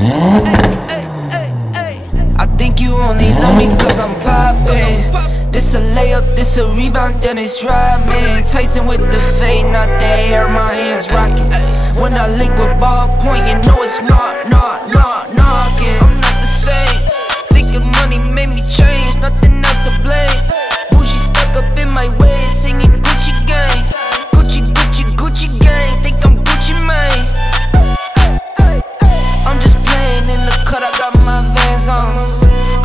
I think you only love me cause I'm poppin'. This a layup, this a rebound, then it's driving. Tyson with the fade, not the hair, my hands rockin'. When I link with ballpoint, you know it's knockin'. I'm not the same. Thinking money made me change, nothing else to blame. Bougie stuck up in my way, singing Gucci gang. Gucci, Gucci, Gucci gang, think I'm Gucci Mane. I'm just playing in the cut, I got my Vans on.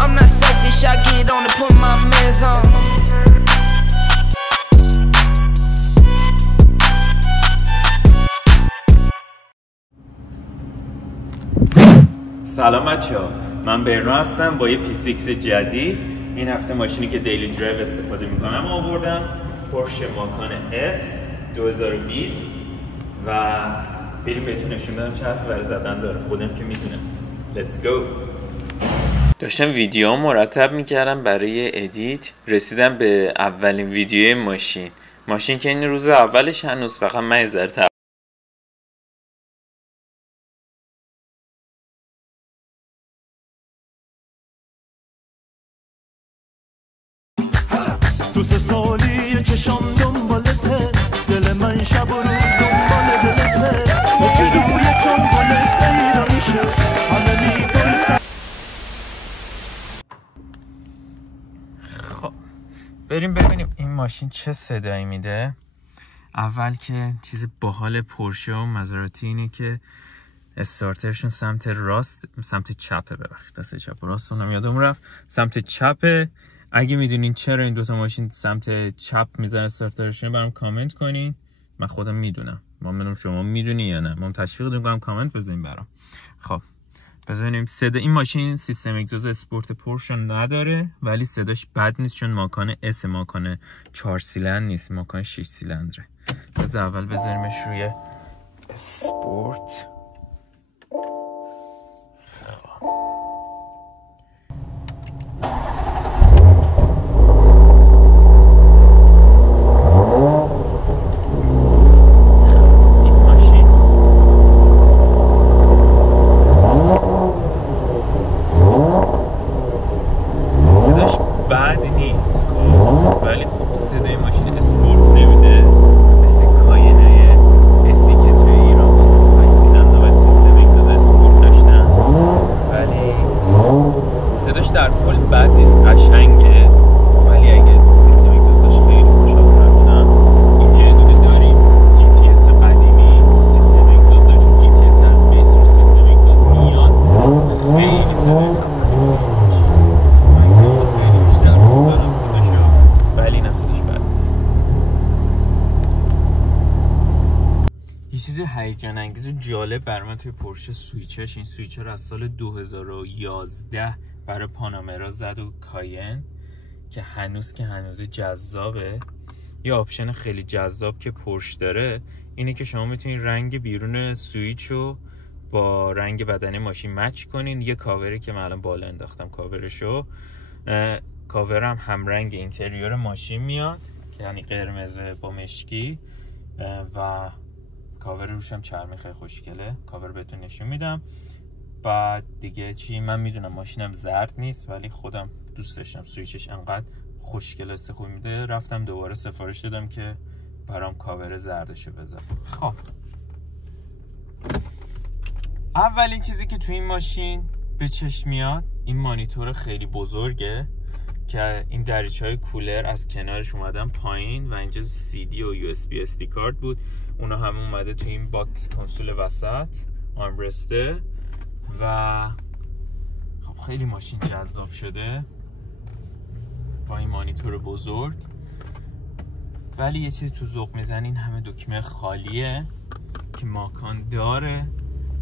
I'm not selfish, I get on and put my mans on. سلام بچه‌ها، من برنا هستم با یه P6 جدید. این هفته ماشینی که دیلی درایو استفاده میکنم آوردم، پورشه ماکان S 2020 و بریم بهتون نشون بدم چه حرفی برای زدن داره. خودم که میدونم. Let's go. داشتم ویدیو مرتب میکردم برای ادیت، رسیدم به اولین ویدیوی ماشین که این روز اولش هنوز فقط من یه ذره دوست سالی چشام دنبالته، دل من شب و روز دنبال دلته، ما که روی چنبالت پیدا میشه همه میپرسن. خب بریم ببینیم این ماشین چه صدایی میده. اول که چیز باحال پورشه و مازراتی اینه که استارترشون سمت راست، سمت چپه، ببخشید دست چپ و راست اونم یادم رفت، سمت چپه. اگه میدونین چرا این دوتا ماشین سمت چپ میزنه استارترشون برام کامنت کنین. من خودم میدونم، من شما میدونی یا نه. من تشویق میکنم کامنت بزنین برام. خب بزنیم صدا. این ماشین سیستم اگزوز اسپورت پورشه نداره ولی صداش بد نیست چون ماکان اس، ماکان 4 سیلندر نیست، ماکان 6 سیلندره. از اول بذاریمش روی اسپورت. هیجان انگیز و جالب برای من توی پورشه سویچش، این سویچ رو از سال 2011 برای پانامرا زد و کاین که هنوز جذابه. یه آپشن خیلی جذاب که پورش داره اینه که شما میتونید رنگ بیرون سویچ رو با رنگ بدنی ماشین مچ کنین. یه کاوری که من الان بالا انداختم کاورشو، کاورم هم رنگ اینتریور ماشین میاد که یعنی قرمز با مشکی و کاور روش هم چرمی خیلی خوشگله. کاور بهتون نشون میدم. بعد دیگه چی، من میدونم ماشینم زرد نیست ولی خودم دوست داشتم سویچش انقدر خوشگله استفاده میده، رفتم دوباره سفارش دادم که برام کاور زردشو بذار. خب اولین چیزی که تو این ماشین به چشم میاد این مانیتور خیلی بزرگه که این دریچه‌های کولر از کنارش اومدن پایین و اینجا CD و USB SD کارت بود، اونا هم اومده تو این باکس کنسول وسط آرمرسته و خب خیلی ماشین جذاب شده با این مانیتور بزرگ. ولی یه چیزی تو ذوق میزنین، همه دکمه خالیه که ماکان داره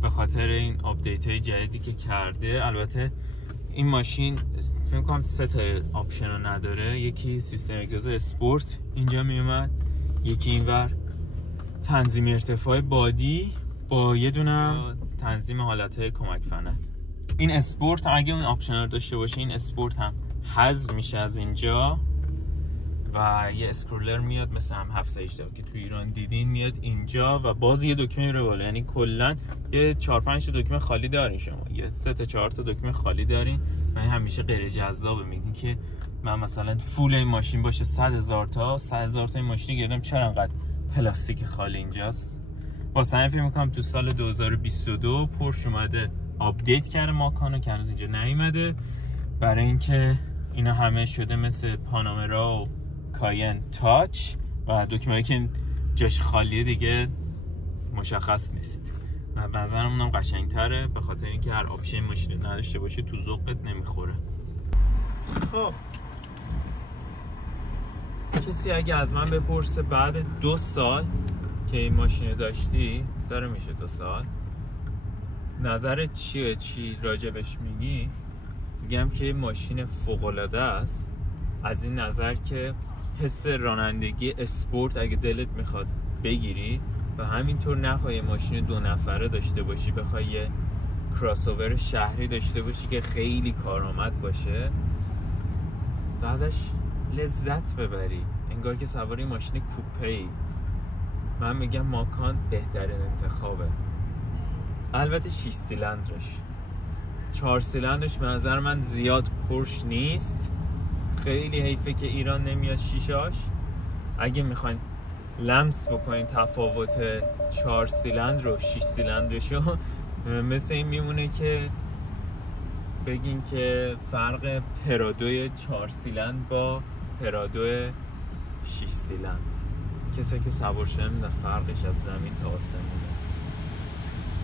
به خاطر این آپدیت های جدیدی که کرده. البته این ماشین فکر کنم 3 تا آپشن رو نداره، یکی سیستم اگزوز اسپورت اینجا میومد، یکی اینور تنظیم ارتفاع بادی با یه دونه تنظیم حالتهای کمک فنه. این اسپورت اگه اون آپشن رو داشته باشه این اسپورت هم حذف میشه از اینجا و یه اسکرولر میاد مثل هم 718 که تو ایران دیدین میاد اینجا و باز یه دکمه میره بالا. یعنی کلا یه 4-5 تا دکمه خالی دارین شما، یه 3 تا 4 تا دکمه خالی دارین. من همیشه غیر جذابه میگین که من مثلا فول این ماشین باشه 100,000 تا این ماشین گردم چرا انقدر پلاستیک خالی اینجاست. واسه همین فکر میکنم تو سال 2022 پورش اومده آپدیت کرده ماکانو که هنوز اینجا نیومده، برای اینکه اینا همه شده مثل پانامرا و کاین تاچ و دکمه‌ای که جاش خالیه دیگه مشخص نیست. و به نظرم اونم قشنگ‌تره به خاطر اینکه هر آپشن ماشین نداشته باشه تو ذوقت نمیخوره. خب کسی اگه از من بپرسه بعد 2 سال که این ماشین داشتی، داره میشه 2 سال، نظرت چیه؟ چی راجبش میگی؟ میگم که این ماشین فوق‌العاده است، از این نظر که حس رانندگی اسپورت اگه دلت میخواد بگیری و همینطور نخوای ماشین 2 نفره داشته باشی، بخوای یه کراسوور شهری داشته باشی که خیلی کارآمد باشه و ازش لذت ببری، انگار که سواری ماشین کوپه‌ای، من میگم ماکان بهترین انتخابه. البته 6 سیلندرش، 4 سیلندرش به نظر من زیاد پرش نیست، خیلی حیفه که ایران نمیاد شیشاش. اگه میخواین لمس بکنین تفاوت 4 سیلندر و 6 سیلندرشو، مثل این میمونه که بگین که فرق پرادوی 4 سیلندر با پرادوی 6 سیلندر، کسی که سوار شده میدونه فرقش از زمین تا آسمونه.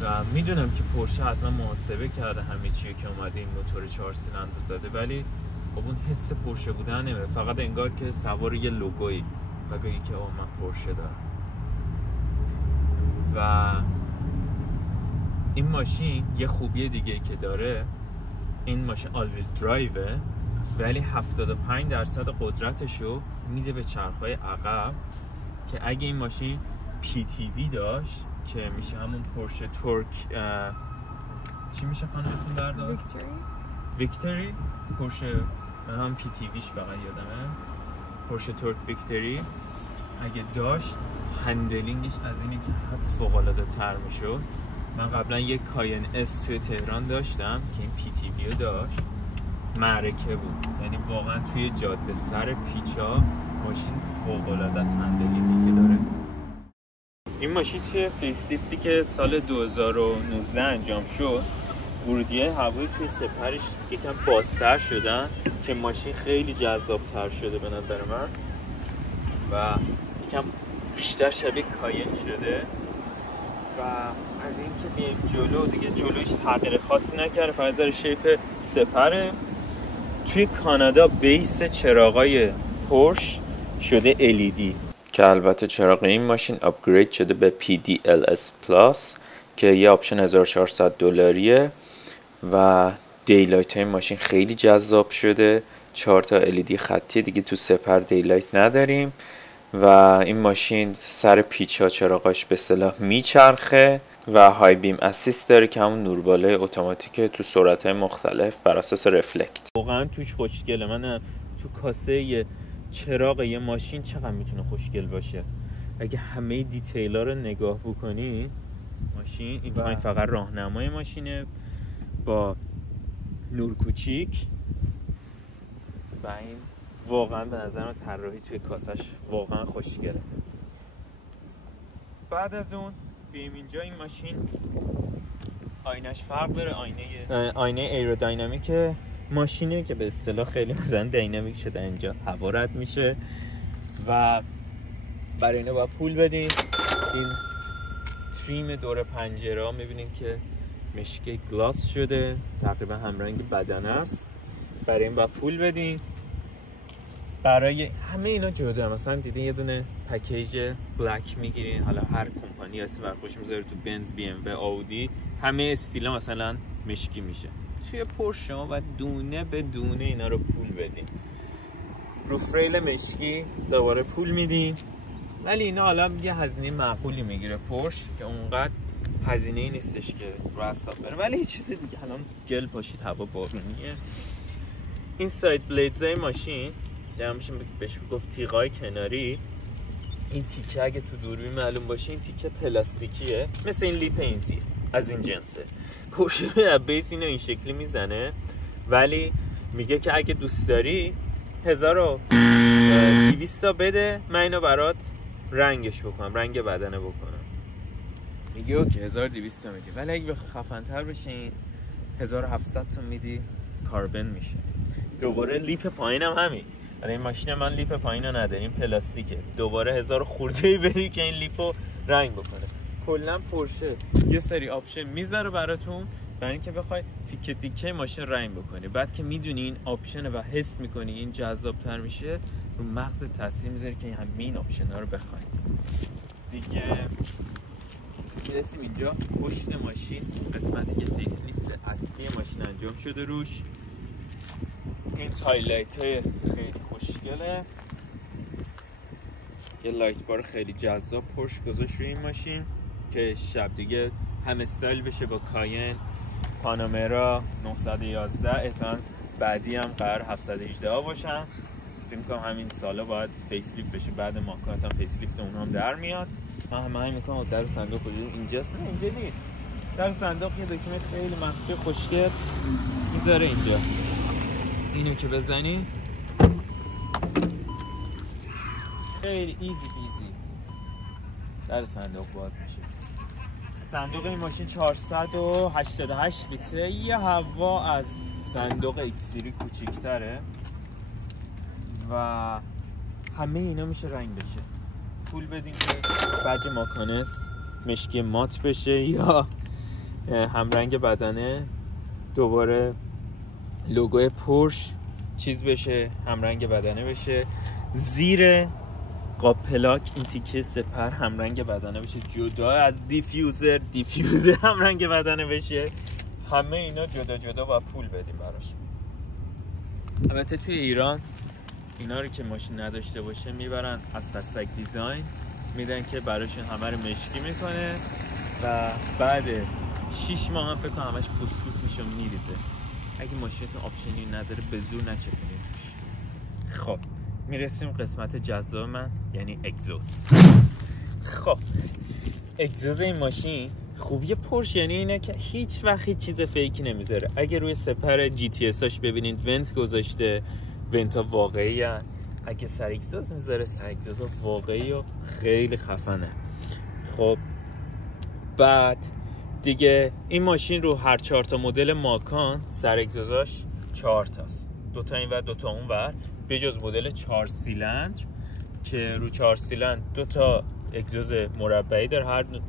و میدونم که پورشه حتما محاسبه کرده همه چیه که اومده این موتور 4 سیلندر زده، ولی خب اون حس پورشه بودن نمیده، فقط انگار که سوار یه لوگویی و بگی که من پورشه دارم. و این ماشین یه خوبی دیگه که داره، این ماشین آل ویل درایوه، ولی 75% قدرتشو میده به چرخ‌های عقب، که اگه این ماشین PTV داشت که میشه همون پورشه تورک چی میشه خانمتون بردار؟ ویکتوری پورشه، هم PTVش فقط یادمه، پورشه تورک ویکتوری اگه داشت هندلینگش از اینی که هست فوق‌العاده تر میشد. من قبلا یک کاین اس توی تهران داشتم که این PTV رو داشت، معرکه بود، یعنی واقعا توی جاده سر پیچا ماشین فوق‌العاده است هندلینگی که داره. این ماشین توی فیسلیفتی که سال 2019 انجام شد، ورودی‌های هوایی توی سپرش یکم بازتر شدن که ماشین خیلی جذاب‌تر شده به نظر من و یکم بیشتر شبیه کاین شده. و از این که میایم جلو دیگه، جلوش تغییر خاصی نکرده، فقط داره شیپ سپره. توی کانادا بیس چراغای پورش شده LED که البته چراغ این ماشین آپگرید شده به PDLS پلاس که یه آپشن $1400 و دیلایت های ماشین خیلی جذاب شده. 4 تا LED خطی دیگه تو سپر دیلایت نداریم و این ماشین سر پیچا چراغاش به اصطلاح میچرخه و های بیم اسیست داره که همون نوربالای اتوماتیک تو سرعت‌های مختلف بر اساس رفلکت. واقعا توش خوشگله. من تو کاسه یه چراغ یه ماشین چقدر میتونه خوشگل باشه اگه همه دیتیلا رو نگاه بکنی. ماشین این فقط راهنمای ماشینه با نور کوچیک و این واقعا به نظر من طراحی توی کاسش واقعا خوشگله. بعد از اون بیم اینجا، این ماشین آینش فرق داره، آینه ایرودینامیک ماشینه که به اصطلاح خیلی مثلا دینامیک شده، اینجا هوا رد میشه و برای اینو باید پول بدین. این تریم دور پنجره ها میبینین که مشکی گلاس شده، تقریبا همرنگ بدن است، برای این باید پول بدین. برای همه اینا جدا، مثلا دیدین یه دونه پکیج بلک میگیرین، حالا هر کمپانی هستی بر خوش میذاره، تو بنز، BMW، آودی همه استیلا مثلا مشکی میشه. توی پورش شما باید دونه به دونه اینا رو پول بدین. رو فریل مشکی دوباره پول میدین، ولی اینا حالا یه هزینه معقولی میگیره پورش که اونقدر هزینه‌ای نیستش که رو حساب بره، ولی هیچ چیز دیگه. الان گل پاشید، هوا بارونیه. این ساید بلیدزای ماشین یا میشه بهش گفت تیغای کناری، این تیکه اگه تو دوربین معلوم باشه این تیکه پلاستیکیه، مثل این لیپ اینزیه. از این جنسه. پورشه بیس اینو این شکلی میزنه، ولی میگه که اگه دوست داری 1200 تا بده، من اینو برات رنگش بکنم، رنگ بدنه بکنم. میگه اوکی 1200 تا میدی، ولی اگه بخوای خفن‌تر بشین 1700 تا میدی، کاربن میشه. دوباره لیپ پایینم همین، ولی این ماشین من لیپ پایینو نداریم، پلاستیکه. دوباره 1000 خورده‌ای بدی که این لیپو رنگ بکنه. کلا پورشه یه سری آپشن میذاره براتون برای اینکه بخوای تیکه تیکه ماشین رنگ بکنی. بعد که میدونی این آپشنه و حس میکنی این جذاب‌تر میشه، رو مغزت تاثیر میذاره که همین آپشن‌ها رو بخوای. دیگه میرسیم اینجا پشت ماشین، قسمتی که فیس لیفت اصلی ماشین انجام شده روش. این تایلایت های خیلی خوشگله، یه لایت بار خیلی جذاب پورش گذاشت روی این ماشین که شب دیگه هم استایل بشه با کاین پانامرا 911. احتمالاً بعدی هم قرار 718 باشن. فکر می‌کنم همین سالا باید فیس لیفت بشه، بعد ماکات هم فیس لیفت اونها هم در میاد. من همین میکنم در صندوق کجاست؟ اینجاست؟ نه اینجا نیست. در صندوق یه دکمه خیلی مخفی خوشگل میذاره اینجا. اینو که بزنی خیلی ایزی در صندوق باز میشه. صندوق این ماشین 488 لیتره. یه هوا از صندوق اکسیری کوچیک‌تره و همه اینا میشه رنگ بشه. پول بدین که بج ماکانس مشکی مات بشه یا همرنگ بدنه، دوباره لوگوی پورش چیز بشه، همرنگ بدنه بشه، زیر قاب پلاک این تیکه سپر همرنگ بدنه بشه، جدا از دیفیوزر همرنگ بدنه بشه. همه اینا جدا جدا و پول بدیم براش. البته توی ایران اینا رو که ماشین نداشته باشه میبرن از قصک دیزاین میدن که براشون همه رو مشکی میکنه و بعد 6 ماه هم فکر کنم همش پوست میشه و میریزه. اگه ماشینتون آپشنی نداره به زور نچپونید. خب میرسیم قسمت جذاب من، یعنی اگزوز. خب اگزوز این ماشین خوبی پورش یعنی اینه که هیچ وقت هیچ چیز فیکی نمیذاره. اگه روی سپر جی تی اس هاش ببینید ونت گذاشته، ونت ها واقعی هن. اگه سر اگزوز میذاره، سر اگزوز ها واقعی و خیلی خفنه. خب بعد دیگه این ماشین رو هر 4 تا مدل ماکان سر اگزوزاش 4 تاست، 2 تا این ور 2 تا اون ور، به جز مدل 4 سیلندر که رو 4 سیلندر 2 تا اگزوز مربعی داره،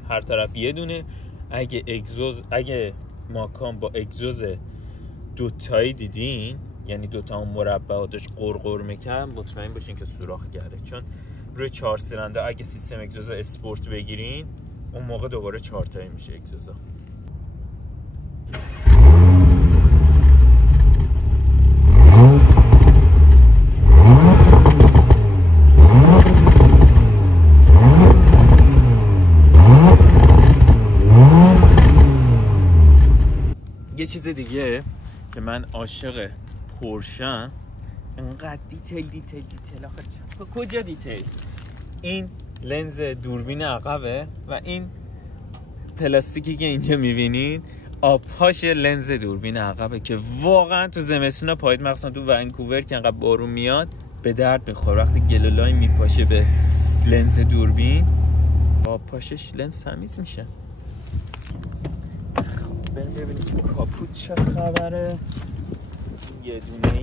هر طرف یه دونه. اگه ماکان با اگزوز 2 تایی دیدین، یعنی 2 تا اون مربع داشت قرقر میکرد، مطمئن باشین که سوراخ کرده، چون روی 4 سیلندر اگه سیستم اگزوز اسپورت بگیرین اون موقع دوباره 4 تایی میشه اگزوزا. یه چیز دیگه که من عاشق پورشم، انقدر دیتیل آخه کجا دیتیل؟ این لنز دوربین عقبه و این پلاستیکی که اینجا میبینید آبهاش لنز دوربین عقبه که واقعا تو زمستونا پایید، مخصوصا تو ونکوور که انقدر بارون میاد به درد میخوره. وقتی گلولای میپاشه به لنز دوربین، آب پاشش لنز تمیز میشه. بریم ببینیم کاپوت چه خبره. یه دونه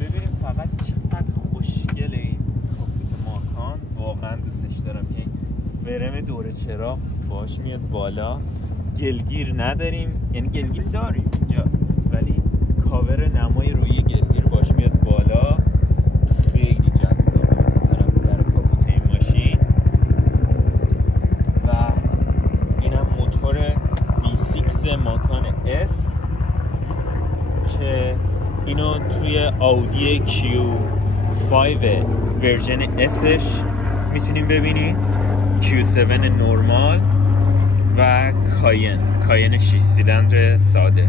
ببینیم فقط چقدر خوشگله این کاپوت ماکان. واقعا دوستش دارم که فرم دور چراغ باش میاد بالا. گلگیر نداریم، یعنی گلگیر داریم اینجاست ولی کاور نمای روی گلگیر باش میاد بالا. خیلی جذابه به نظرم در کاپوت این ماشین. و اینم موتور V6 ماکان S که اینو توی آودی Q5 ورژن Sش میتونیم ببینیم، Q7 نورمال و کاین 6 سیلندر ساده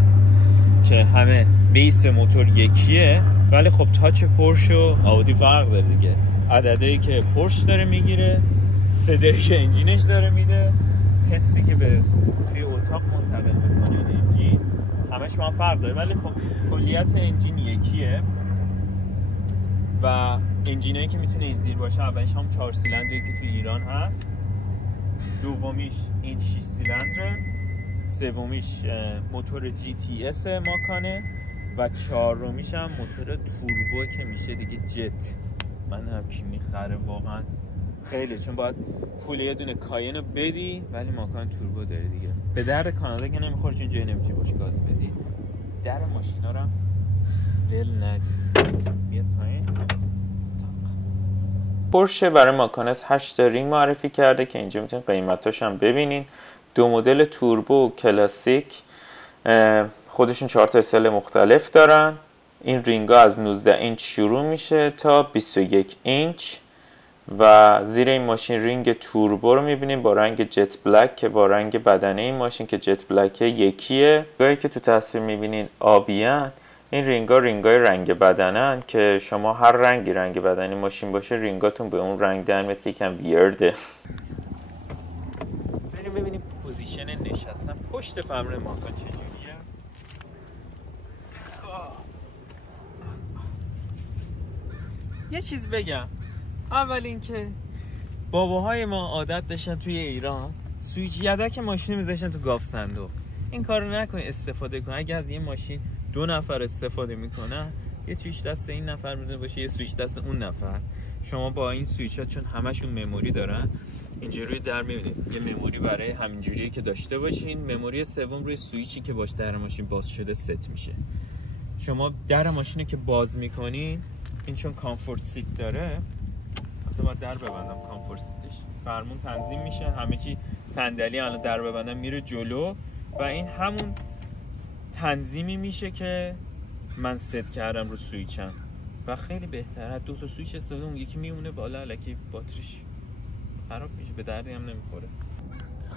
که همه بیس موتور یکیه، ولی خب تاچ پورش و آودی فرق داره دیگه. عددهایی که پورش داره میگیره صدایی که انجینش داره میده، حسی که به توی اتاق منتقل میکنه این انجین، همش با هم فرق داره، ولی خب کلیت انجین یکیه. و انجینایی که میتونه این زیر باشه، اولیش هم 4 سیلندری که توی ایران هست، دومیش این 6 سیلندره، سومیش موتور GTS ماکانه و چهارمیش هم موتور توربو که میشه دیگه جت. من هم کی میخره واقعا خیلی، چون باید پول یه دونه کاینو بدی ولی ماکان توربو داره دیگه. به درد کانادا که نمیخوره، چون جای نمیتونی باش گاز بدی. در ماشینا رو ول ندی. بیاد پایین. پورشه برای ماکان S 8 رینگ معرفی کرده که اینجا میتونید قیمتاش هم ببینین. 2 مدل توربو و کلاسیک خودشون 4 تا SL مختلف دارن. این رینگا از 19 اینچ شروع میشه تا 21 اینچ و زیر این ماشین رینگ توربو رو میبینیم با رنگ جت بلک که با رنگ بدنه این ماشین که جت بلک یکیه. رینگایی که تو تصویر میبینین آبیان، این رینگای رنگ بدنن که شما هر رنگی رنگ بدنی ماشین باشه رینگاتون به اون رنگ در میاد که یکم بیرده. بریم ببینیم پوزیشن نشستن پشت فرمون ماکان چجوریه. یه چیز بگم، اول اینکه باباهای ما عادت داشتن توی ایران سویچ یدک ماشین میذاشتن تو گاف صندوق. این کارو نکنید، استفاده کن. اگه از یه ماشین 2 نفر استفاده میکنن، یه سویچ دست این نفر میتونه باشه، یه سویچ دست اون نفر. شما با این سویچ ها چون همشون مموری دارن، اینجوری در میبینید یه مموری برای همینجوریه که داشته باشین. مموری سوم روی سویچی که باش در ماشین باز شده ست میشه. شما در ماشین که باز میکنین، این چون کامفورت سیت داره، حتی باید در ببندم کامفورت سیتش، فرمون تنظیم میشه، همه چی صندلی الان در ببندم میره جلو و این همون تنظیمی میشه که من ست کردم رو سویچم و خیلی بهتره. 2 تا سویچ استفاده، اون یکی میمونه بالا، الکی باتریش خراب میشه، به دردی هم نمیخوره.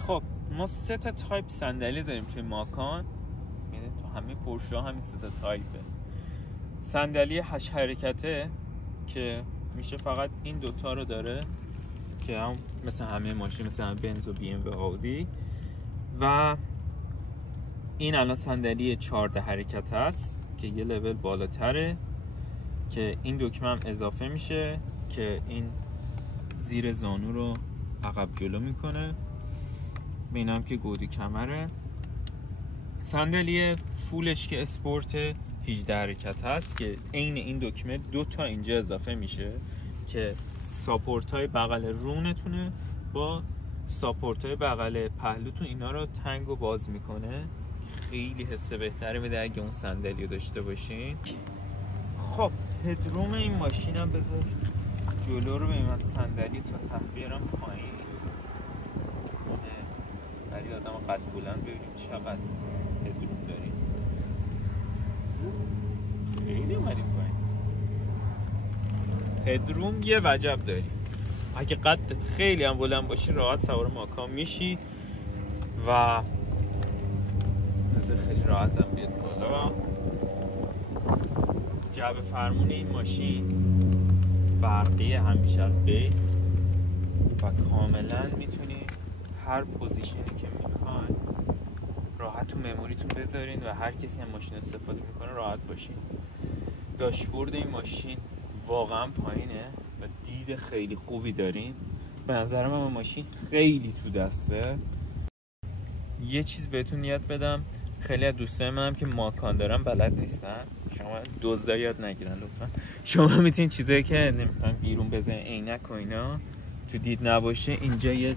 خب ما 3 تا تایپ صندلی داریم توی ماکان، یعنی تو همه پورشه همین 3 تا تایپه. صندلی 8 حرکته که میشه فقط این 2 تا رو داره که هم مثل همه ماشین، مثل همه بنز و BMW و آودی. و این الان صندلی 14 حرکت هست که یه لول بالاتره که این دکمه هم اضافه میشه که این زیر زانو رو عقب جلو میکنه. بینم که گودی کمره. صندلی فولش که اسپورت 18 حرکت هست که عین این دکمه 2 تا اینجا اضافه میشه که ساپورت های بغل رونتونه با ساپورت های بغل پهلوتون اینا رو تنگ و باز میکنه. خیلی حس بهتره میده اگه اون صندلی رو داشته باشین. خب هدروم این ماشین هم بذار جلو رو ببینم، صندلی تا ته بیارم پایین ولی آدم قد بلند ببینیم چقدر هدروم داریم. خیلی اومدیم پایین. هدروم یه وجب داریم. اگه قدت خیلی هم بلند باشی راحت سوار ماکان میشی و خیلی راحت هم بیاد بالا. جعبه فرمون این ماشین برقیه همیشه از بیس و کاملا میتونی هر پوزیشنی که میخواین راحت تو مموریتون بذارین و هر کسی هم ماشین استفاده میکنه راحت باشین. داشبورد این ماشین واقعا پایینه و دید خیلی خوبی دارین. به نظر من ماشین خیلی تو دسته. یه چیز بهتون یاد بدم، خیلی از دوستای منم که ماکان دارن بلد نیستن، شما دزدا یاد نگیرن لطفا. شما میتونین چیزایی که نمیتونن بیرون بزنین، عینک و اینا تو دید نباشه، اینجا یه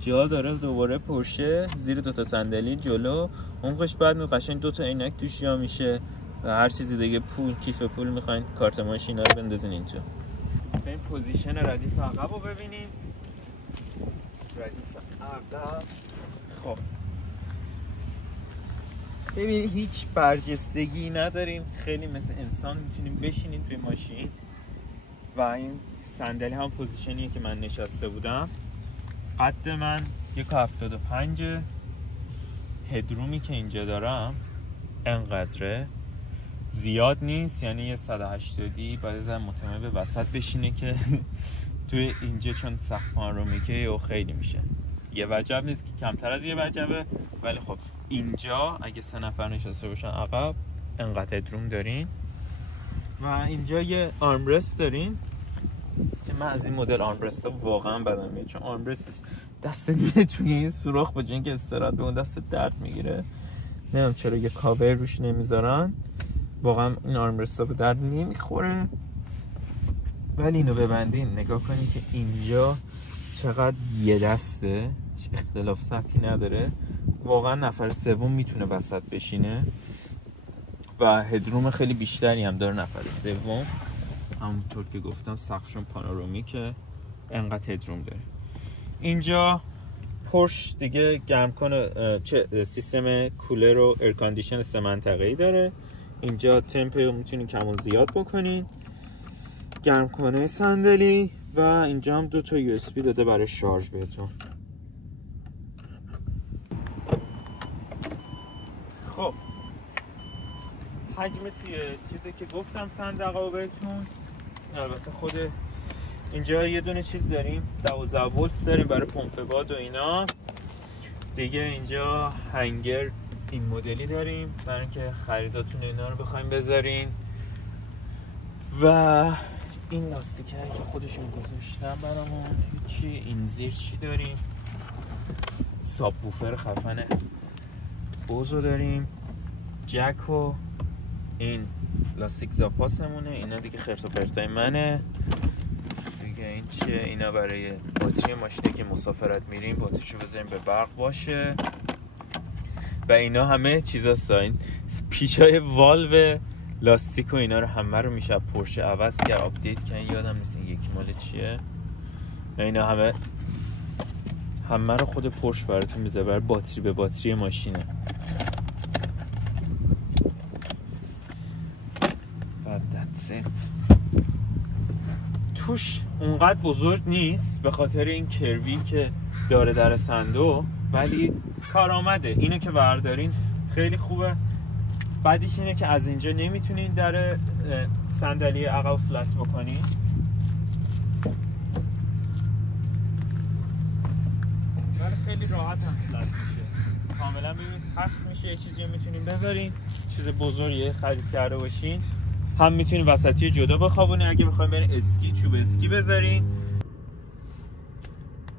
جا داره دوباره پورشه زیر 2 تا صندلی جلو، عمقش بعد قشنگ 2 تا عینک توش جا میشه و هر چیزی دیگه، پول، کیف پول میخواین، کارت ماشینا رو بندازین اینجا. این پوزیشن ردیف عقب رو ببینیم. ردیف عقب خب ببینید هیچ برجستگی نداریم، خیلی مثل انسان میتونیم بشینیم توی ماشین و این صندلی هم پوزیشنیه که من نشسته بودم. قد من 1.75، هدرومی که اینجا دارم انقدره، زیاد نیست، یعنی یه 180 باید از مطمئن به وسط بشینه که توی اینجا چون سقف پانورامیکه و خیلی میشه. یه وجب نیست که کمتر از یه وجبه، ولی خب اینجا اگه 3 نفر نشسته باشن عقب انقدر هدروم دارین. و اینجا یه آرمرست دارین که من از این مدل آرمرست ها واقعا بدم میاد، چون آرمرست دستت میره توی این سوراخ با جنگ استراحت به اون دست درد میگیره. نمیدونم چرا یه کاور روش نمیذارن، واقعا این آرمرست ها به درد نمیخوره. ولی اینو ببندین نگاه کنین که اینجا چقدر یه دسته، اختلاف سطحی نداره، واقعا نفر سوم میتونه وسط بشینه و هدروم خیلی بیشتری هم داره نفر سوم. همونطور که گفتم سقفشون پانورامیکه، انقدر هدروم داره. اینجا پورش دیگه گرم کنه، سیستم کولر و ایر کاندیشن 3 منطقه‌ای داره. اینجا تمپ میتونین کم و زیاد بکنین، گرم کنه صندلی، و اینجا هم 2 تا USB داده برای شارژ بهتون. خب حجم توی چیزی که گفتم صندوق بهتون، البته خود اینجا یه دونه چیز داریم 12 ولت داریم برای پمپ باد و اینا دیگه. اینجا هنگر این مدلی داریم برای اینکه خریداتون اینا رو بخوایم بذارین. و این لاستیکری که خودشون گذاشتن برامون هیچی. این زیر چی داریم؟ ساب بوفر خفن بوزو داریم، جک و این لاستیک زاپاسمونه. اینا دیگه خرت و پرتای منه دیگه. این چیه؟ اینا برای باتری ماشینه که مسافرت میریم باتریشو بذاریم به برق باشه. و اینا همه چیزاست. این پیچای والو لاستیک و اینا رو همه رو میشه پورشه عوض کرد، آپدیت کردن. یادم نیست این یکی مال چیه. اینا همه رو خود پورش براتون میذاره برای باتری به باتری ماشینه. توش اونقدر بزرگ نیست به خاطر این کروی که داره در صندوق، ولی کارآمده. اینو که بردارین خیلی خوبه. بعدیش اینه که از اینجا نمیتونین در صندلی عقب فلت بکنین، ولی خیلی راحت هم فلت میشه. کاملا ببینید تخت میشه، یه چیزی رو میتونین بذارین. چیز بزرگیه خرید کرده باشین، هم میتونین وسطی جدا بخوابونین اگه بخواین برین اسکی، چوب اسکی بذارین.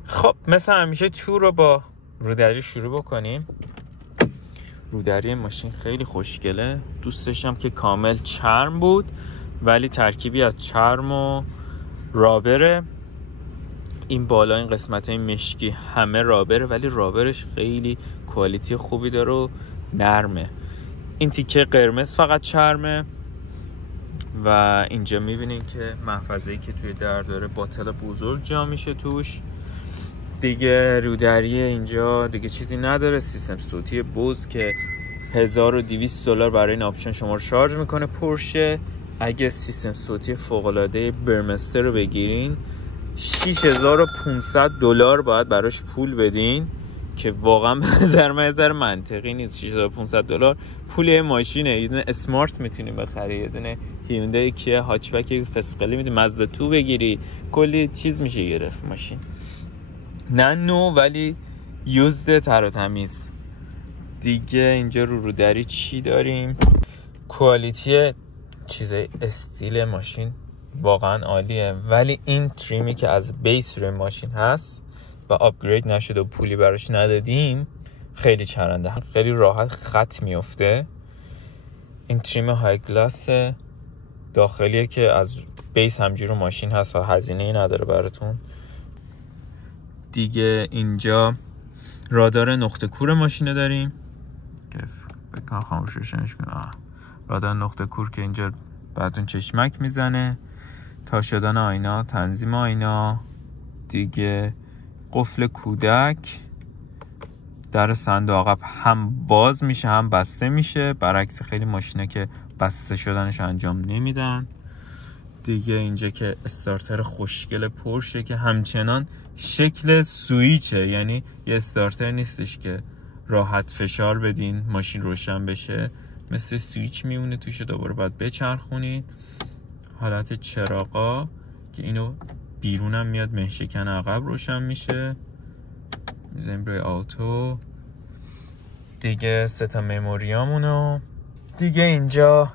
خب مثل همیشه تور رو با رودری شروع بکنیم. رودری ماشین خیلی خوشگله. دوست داشتم که کامل چرم بود، ولی ترکیبی از چرم و رابره. این بالا این قسمت های مشکی همه رابره، ولی رابرش خیلی کوالیتی خوبی داره و نرمه. این تیکه قرمز فقط چرمه. و اینجا میبینین که محفظه‌ای که توی در داره باتل بزرگ جا میشه توش دیگه. رودری اینجا دیگه چیزی نداره. سیستم صوتی بوز که $1200 برای این آپشن شما رو شارژ میکنه پورشه. اگه سیستم صوتی فوق‌العاده برمستر رو بگیرین $6500 باید براش پول بدین، که واقعا به نظر من نظر منطقی نیست. $6500 پول ماشینه. یه دونه اسمارت میتونی بخری، یه دونه هیوندای کیا هاچبک فسقلی میتونی، مازدا 2 بگیری، کلی چیز میشه گرفت ماشین. نه نو ولی یوزد تر و تمیز دیگه. اینجا رودری چی داریم؟ کوالیتی چیزای استیل ماشین واقعا عالیه، ولی این تریمی که از بیس روی ماشین هست و آپگرید نشده و پولی براش ندادیم خیلی چرنده، خیلی راحت خط میفته. این تریم های گلاس داخلیه که از بیس همجور ماشین هست و هزینه‌ای نداره براتون دیگه. اینجا رادار نقطه کور ماشینه داریم که بکن خاموششنش کنم. رادار نقطه کور که اینجا بعدون چشمک میزنه، تا شدن آینا، تنظیم آینا دیگه. قفل کودک در صندوق عقب هم باز میشه هم بسته میشه، برعکس خیلی ماشینه که بسته شدنش انجام نمیدن دیگه. اینجا که استارتر خوشگل پورشه که همچنان شکل سویچه، یعنی یه استارتر نیستش که راحت فشار بدین ماشین روشن بشه، مثل سویچ میمونه توش، دوباره باید بچرخونید. حالت چراغا که اینو بیرونم میاد مهشکن عقب روشن میشه. میذاریم روی آتو دیگه. 3 تا مموریامونو دیگه. اینجا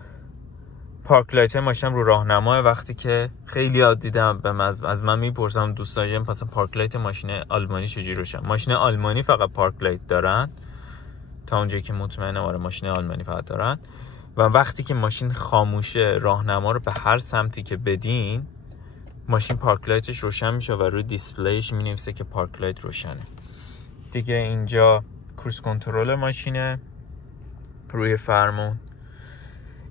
پارک لایت ماشینم رو راهنمای. وقتی که خیلی یاد دیدم از من میپرسم دوستان مثلا پارک لایت ماشین آلمانی چجوری روشن. ماشین آلمانی فقط پارک لایت دارن تا اونجایی که مطمئنم. آره ماشین آلمانی فقط دارن. و وقتی که ماشین خاموشه راهنما رو به هر سمتی که بدین ماشین پارک لایتش روشن میشه و روی دیسپلیش مینویسه که پارک لایت روشنه دیگه. اینجا کروز کنترل ماشینه روی فرمون.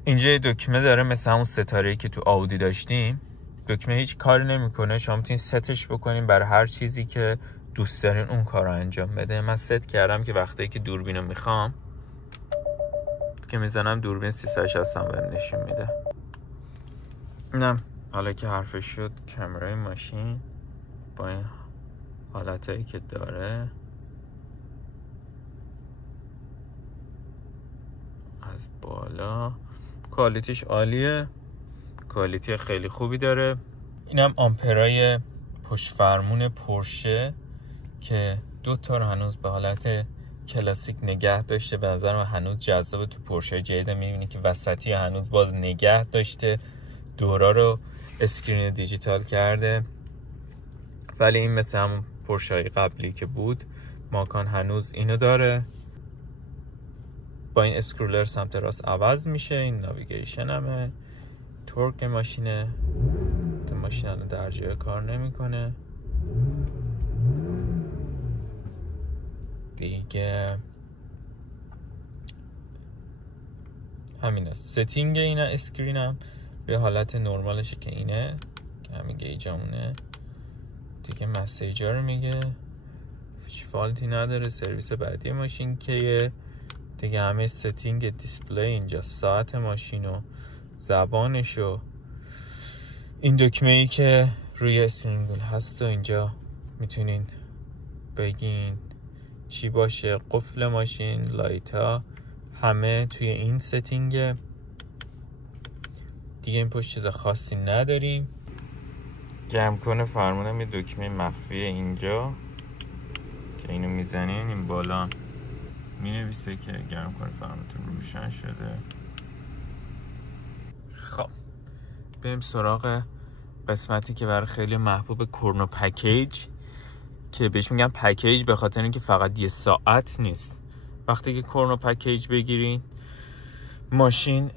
اینجا یه دکمه داره مثل همون ستاره‌ای که تو آودی داشتیم. دکمه هیچ کاری نمیکنه، شما میتونید ستش بکنین برای هر چیزی که دوست دارین اون کار رو انجام بده. من ست کردم که وقتی که دوربینو میخوام که میزنم دوربین 360 هم بهم نشون میده. اینم حالا که حرفش شد کامرای ماشین با این حالتایی که داره از بالا کوالیتیش عالیه، کوالیتی خیلی خوبی داره. اینم آمپرای پشت فرمون پورشه که 2 تا رو هنوز به حالت کلاسیک نگه داشته. به نظر من هنوز جذابه. تو پورشه جدید میبینی که وسطی هنوز باز نگه داشته، دورا رو اسکرین دیجیتال کرده. ولی این مثل همون پورشه‌های قبلی که بود ماکان هنوز اینو داره. با این اسکرولر سمت راست عوض میشه. این ناویگیشن همه. تورک ماشینه. ماشین الان درجه کار نمیکنه دیگه. همینه. ستینگ اینا اسکرینم به حالت نرمالشه که اینه که همین گیجامونه دیگه. مسیجا رو میگه، هیچ فالتی نداره. سرویس بعدی ماشین که دیگه همه ستینگ دیسپلی اینجا، ساعت ماشین و زبانش و این دکمه ای که روی استرینگ ویل هست و اینجا میتونین بگین چی باشه. قفل ماشین، لایتا، همه توی این ستینگه دیگه. این پشت چیز خاصی نداریم. گرم کنه فرمونم یه دکمه مخفیه اینجا که اینو میزنین این بالا مینویسه که گرم کنه فرمونتون روشن شده. خب بریم سراغ قسمتی که برای خیلی محبوب کرونو پکیج که بهش میگن پکیج به خاطر اینکه فقط 1 ساعت نیست. وقتی که کرونو پکیج بگیرین ماشین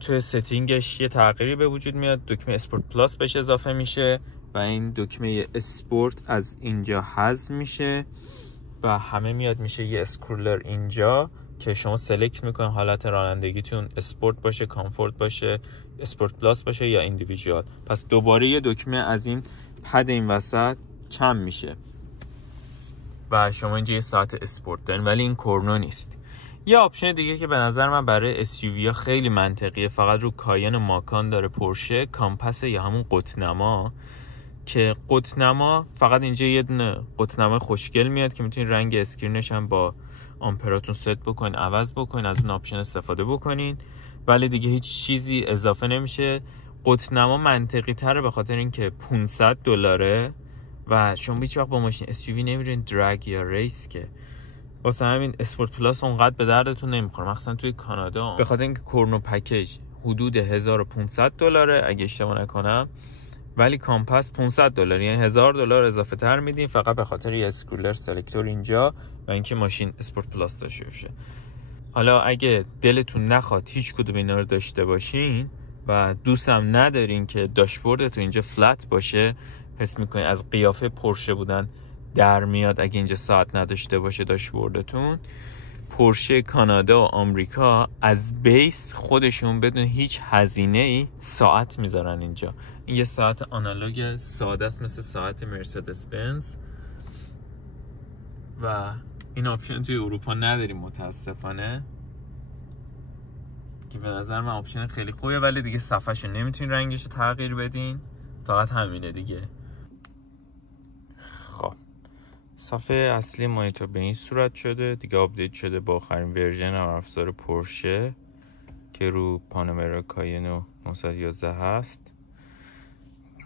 توی ستینگش یه تغییری به وجود میاد. دکمه اسپورت پلاس بهش اضافه میشه و این دکمه اسپورت از اینجا حذف میشه و همه میاد میشه یه اسکرولر اینجا که شما سلکت میکنین حالت رانندگیتون اسپورت باشه، کامفورت باشه، اسپورت پلاس باشه یا ایندیویدوال. پس دوباره یه دکمه از این پد این وسط کم میشه و شما اینجا یه ساعت اسپورت دارین. ولی این کرونو نیست. یه آپشن دیگه که به نظر من برای SUV ها خیلی منطقیه، فقط رو کاین و ماکان داره پورشه، کامپس یا همون قطب‌نما که قطب‌نما فقط اینجا یه دونه قطب‌نما خوشگل میاد که میتونین رنگ اسکرینش هم با آمپراتون ست بکنین، عوض بکنین، از اون آپشن استفاده بکنین. ولی دیگه هیچ چیزی اضافه نمیشه. قطب‌نما منطقی تره به خاطر اینکه $500 و شما هیچ وقت با ماشین SUV نمیرین درگ یا ریس که واسه همین اسپورت پلاس اونقدر به دردتون نمیخوره، مخصوصا توی کانادا، به خاطر اینکه کرونو پکیج حدود $1500 اگه اشتباه نکنم، ولی کامپس $500 یعنی $1000 اضافه تر میدین فقط به خاطر یه اسکرولر سلکتور اینجا و اینکه ماشین اسپورت پلاس داشته باشه. حالا اگه دلتون نخواد هیچ کدوم اینا رو داشته باشین و دوستم ندارین که داشبوردتون اینجا فلت باشه، حس میکنین از قیافه پورشه بودن در میاد اگه اینجا ساعت نداشته باشه داشبوردتون، پورشه کانادا و آمریکا از بیس خودشون بدون هیچ هزینه‌ای ساعت میذارن اینجا. این یه ساعت آنالوگ ساده است مثل ساعت مرسدس بنز و این آپشن توی اروپا نداریم متاسفانه، که به نظر من آپشن خیلی خوبه، ولی دیگه صفحه‌شو نمیتونین رنگشو تغییر بدین، فقط همینه دیگه. خب صفحه اصلی مانیتور به این صورت شده دیگه، آپدیت شده با آخرین ورژن افزار پورشه که رو پانامرا کاین 911 هست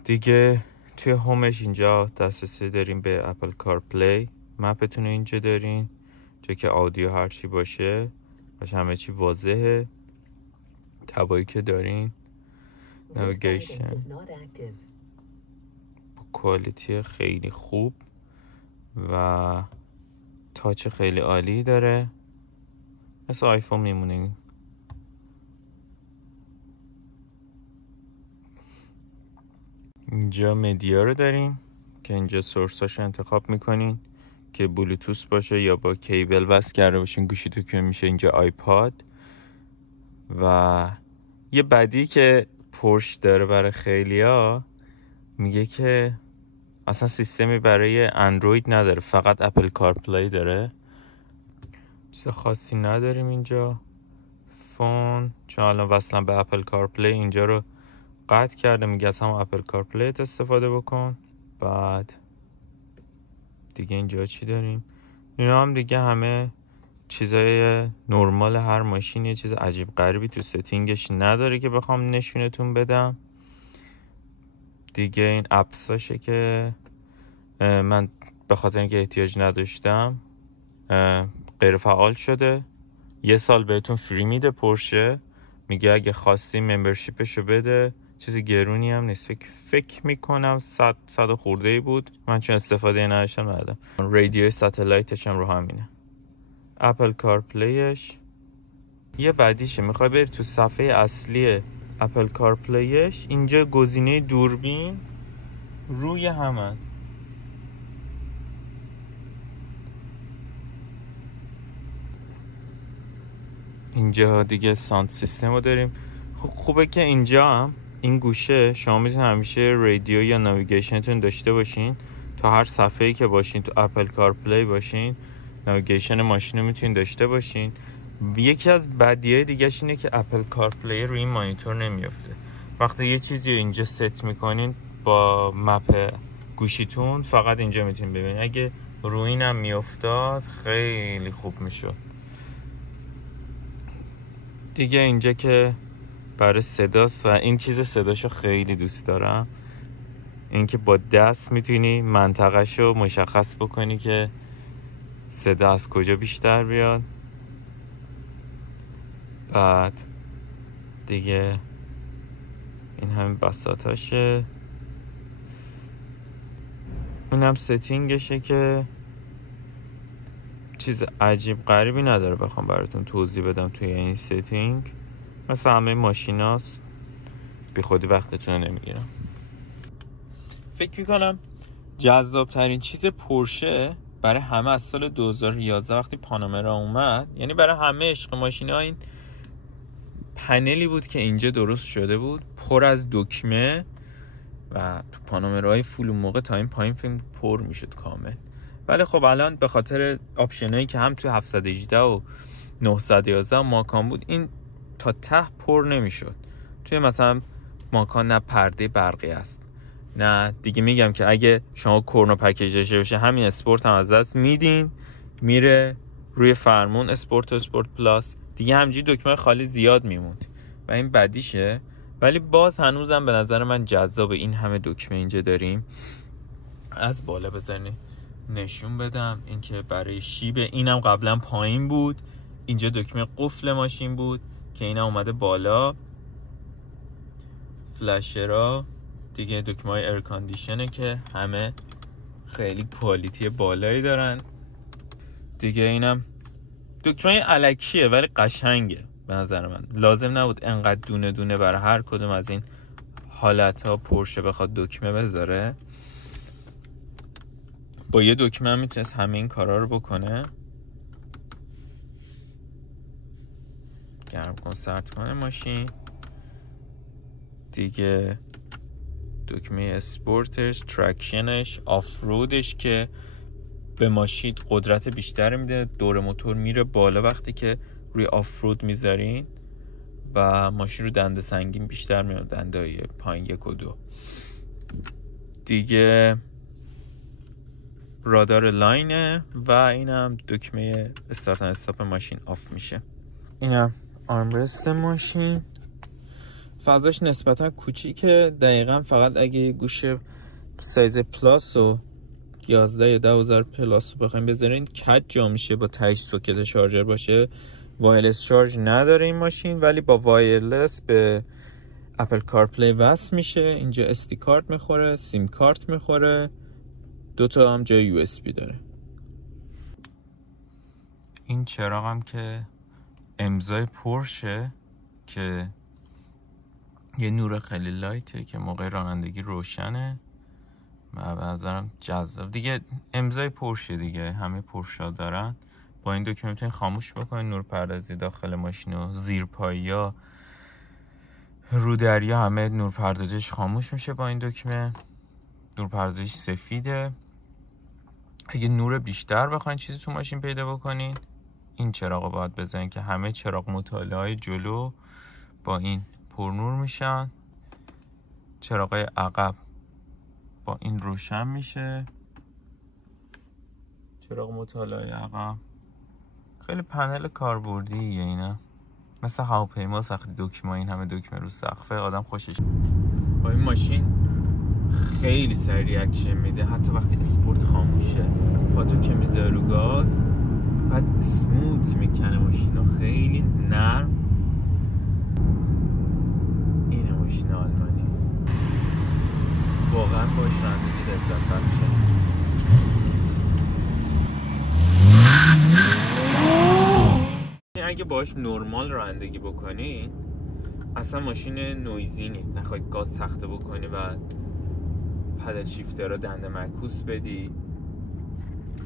دیگه. توی هومش اینجا دسترسی داریم به اپل کارپلی، مپتون رو اینجا دارین، جا که آدیو هرچی باشه همه چی واضحه. تبایی که دارین، نویگیشن با کوالیتی خیلی خوب و تاچ خیلی عالی داره، مثل آیفون میمونه. اینجا مدیا رو داریم که اینجا سورساشو انتخاب میکنین که بلوتوث باشه یا با کیبل وصل کرده باشین گوشیتون، که میشه اینجا آیپاد. و یه بدی که پورش داره برای خیلیا، میگه که اصلا سیستمی برای اندروید نداره، فقط اپل کارپلی داره. چیز خاصی نداریم اینجا. فون چون الان وصلا به اپل کارپلی اینجا رو قطع کرده، میگه از هم اپل کارپلی استفاده بکن. بعد دیگه اینجا چی داریم؟ اینا هم دیگه همه چیزای نرمال هر ماشین، یه چیز عجیب غریبی تو ستینگش نداره که بخوام نشونتون بدم. دیگه این اپساشه که من به خاطر اینکه احتیاج نداشتم غیر فعال شده. 1 سال بهتون فری میده پورشه، میگه اگه خواستی ممبرشیپشو بده، چیزی گرونی هم نیست. فکر میکنم 100 خورده بود، من چون استفاده نداشتم ندادم. رادیو ستلایتش هم رو همینه. اپل کارپلیش یه بعدیشه، میخوای بری تو صفحه اصلی اپل کارپلیش، اینجا گزینه دوربین روی همن. اینجا دیگه ساوند سیستم رو داریم. خوبه که اینجا هم این گوشه شما میتونید همیشه رادیو یا ناویگیشنتون داشته باشین. تا هر صفحه‌ای که باشین تو اپل کارپلی باشین، ناویگیشن ماشین رو میتونید داشته باشین. یکی از بدیهای دیگه‌ش اینه که اپل کارپلی روی این مانیتور نمیافته. وقتی یه چیزی رو اینجا ست میکنین با مپ گوشیتون، فقط اینجا میتونید ببینید. اگه روی اینم میافتاد خیلی خوب میشد. دیگه اینجا که برای صداست و این چیز صداشو خیلی دوست دارم، این که با دست میتونی منطقهشو مشخص بکنی که صدا از کجا بیشتر بیاد. بعد دیگه این همین بساطاشه. این هم ستینگشه که چیز عجیب غریبی نداره بخوام براتون توضیح بدم توی این ستینگ. مثل همه ماشیناست، بی خودی وقتتون رو نمیگیرم. فکر میکنم جذاب ترین چیز پورشه برای همه از سال 2011 وقتی پانامرا اومد، یعنی برای همه عشق ماشینا، این پنلی بود که اینجا درست شده بود پر از دکمه و تو پانامراهای فول اون موقع تا این پایین فیلم پر میشد کامل. ولی خب الان به خاطر آپشنایی که هم تو 718 و 911 ماکان بود، این تا ته پر نمیشد. توی مثلا ماکان نه پرده برقی است، نه دیگه میگم که اگه شما کورنا پکیج داشته باشه همین اسپورت هم از دست میدین، میره روی فرمون اسپورت و اسپورت پلاس، دیگه همینجوری دکمه خالی زیاد میموند و این بدیشه. ولی باز هنوزم به نظر من جذاب این همه دکمه اینجا داریم. از بالا بزنی نشون بدم اینکه برای شیب اینم قبلا پایین بود، اینجا دکمه قفل ماشین بود که اینا اومده بالا. فلشرها دیگه دکمه های ایر کاندیشنه که همه خیلی کوالیتی بالایی دارن. دیگه اینم دکمه الکیه ولی قشنگه به نظر من. لازم نبود انقدر دونه دونه برای هر کدوم از این حالت ها پورشه بخواد دکمه بذاره. با یه دکمه هم میتونست همه این کارا رو بکنه. گرم کن سرد کنه ماشین. دیگه دکمه اسپورتش، ترکشنش، آفرودش که به ماشین قدرت بیشتر میده، دور موتور میره بالا وقتی که روی آفرود میذارین و ماشین رو دنده سنگین بیشتر میاد، دنده های پایین 1 و 2. دیگه رادار لاینه و اینم دکمه استارت اند استاپ ماشین آف میشه. اینم آرمرست ماشین، فضاش نسبتا کوچیکه، دقیقا فقط اگه یه گوشه سایز پلاس و 11 یا 12 پلاس رو بخوایم بذارین کج جا میشه. با 8 سوکت شارژر باشه. وایرلس شارژ نداره این ماشین، ولی با وایرلس به اپل کارپلی وصل میشه. اینجا SD کارت میخوره، سیم کارت میخوره، 2 تا هم جای USB داره. این چراغ هم که امضای پورشه که یه نور خیلی لایته که موقع رانندگی روشنه و به نظرم جذاب دیگه. امضای پورشه دیگه، همه پورشا دارن. با این دکمه میتونید خاموش بکنید نور پردازی داخل ماشین و زیر پایه‌ها، رو دریا همه نور پردازیش خاموش میشه با این دکمه. نور پردازیش سفیده. اگه نور بیشتر بخواین چیزی تو ماشین پیدا بکنین این چراغو باید بزنین که همه چراغ مطالعه جلو با این پرنور میشن. چراغای عقب با این روشن میشه. چراغ مطالعه عقب خیلی پنل کاربردیه اینا، مثل هواپیما وقتی دکمه این همه دکمه رو سقفه آدم خوشش. با این ماشین خیلی سریع اکشن میده، حتی وقتی اسپورت خاموشه با تو که میذاره رو گاز بعد اسموت میکنه ماشینو، خیلی نرم. اینه ماشین آلمانی، واقعا باش رانندگی لذت بخشه. اگه باش نرمال رانندگی بکنی اصلا ماشین نویزی نیست، نخواهی گاز تخته بکنی و پدل شیفتر رو دنده معکوس بدی.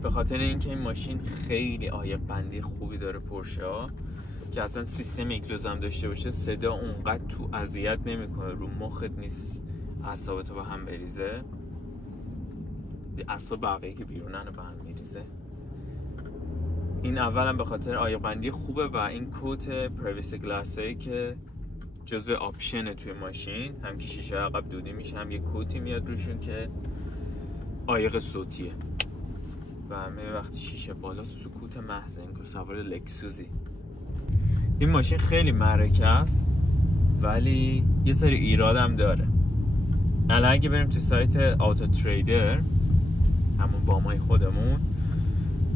به خاطر اینکه این ماشین خیلی عایق بندی خوبی داره پورشه ها که اصلا سیستم اگزوز هم داشته باشه صدا اونقدر تو اذیت نمیکنه، رو مخت نیست اعصابتو به هم بریزه. اعصاب بقیه که بیرونن رو به هم میریزه. این اولا به خاطر عایق بندی خوبه و این کوت پریویسی گلاسه که جزء آپشنه توی ماشین، هم که شیشه عقب دودی میشه هم یه کوتی میاد روشون که عایق صوتیه و همه وقتی شیشه بالا سکوت محض، انگار سوار لکسوسی. این ماشین خیلی معرکه است ولی یه سری ایراد هم داره. الان اگه بریم تو سایت آتو تریدر، همون بامای خودمون،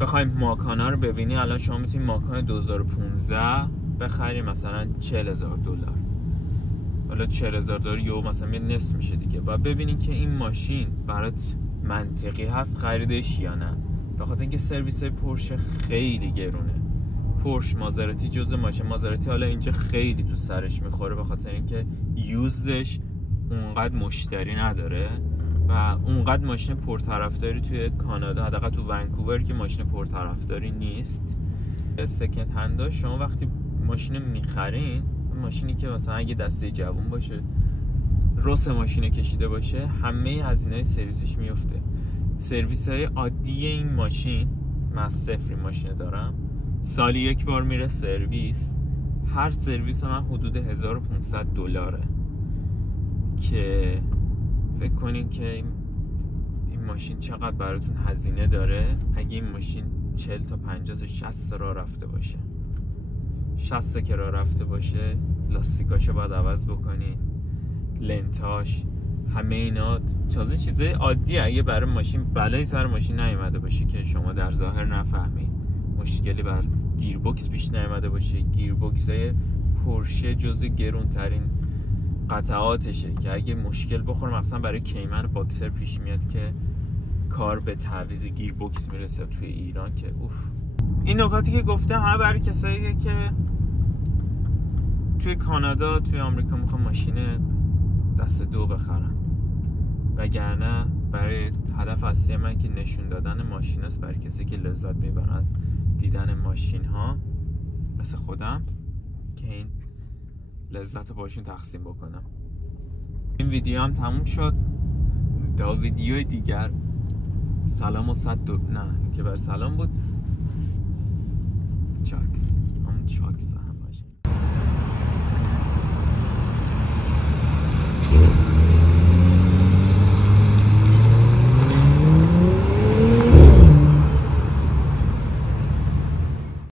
بخوایم ماکانا رو ببینی، الان شما میتونید ماکان 2015 بخری مثلا $40,000. حالا $40,000 یو مثلا یه نصف میشه دیگه. و ببینین که این ماشین برات منطقی هست خریدش یا نه. به خاطر اینکه سرویس های پورشه خیلی گرونه. پورش مازراتی جزء ماشین مازراتی حالا اینجا خیلی تو سرش میخوره به خاطر اینکه یوزش اونقدر مشتری نداره و اونقدر ماشین پرطرفداری توی کانادا، حداقل تو ونکوور که ماشین پرطرفداری نیست. سکند هندا شما وقتی ماشین میخرین، ماشینی که مثلا اگه دسته جوون باشه رس ماشین کشیده باشه، همه هزینه‌های سرویسش میفته. سرویس های عادی این ماشین، من صفری ماشین دارم، سالی یک بار میره سرویس. هر سرویس من حدود $1,500 که فکر کنین که این ماشین چقدر براتون هزینه داره. اگه این ماشین 40 تا 50 تا 60 تا راه رفته باشه، 60 تا که راه رفته باشه، لاستیکاشو باید عوض بکنی، لنتاش، همه اینا تازه چیزای عادیه. اگه برای ماشین بلایی سر ماشین نیومده باشه که شما در ظاهر نفهمید، مشکلی بر گیربکس پیش نیومده باشه، گیربکس های پورشه جزو گرونترین قطعاتشه که اگه مشکل بخوره مثلا برای کیمن باکسر پیش میاد که کار به تعویض گیربکس میرسه توی ایران که اوف. این نکاتی که گفتم همه برای کساییه که توی کانادا توی آمریکا میخوام ماشین دست دو بخرن، وگرنه برای هدف اصلی من که نشون دادن ماشین است برای کسی که لذت میبرن از دیدن ماشین ها مثل خودم که این لذت رو باشون تقسیم بکنم. این ویدیو هم تموم شد تا ویدیوی دیگر. سلام و نه این که بر سلام بود. چاکس همون چاکس هم باشه.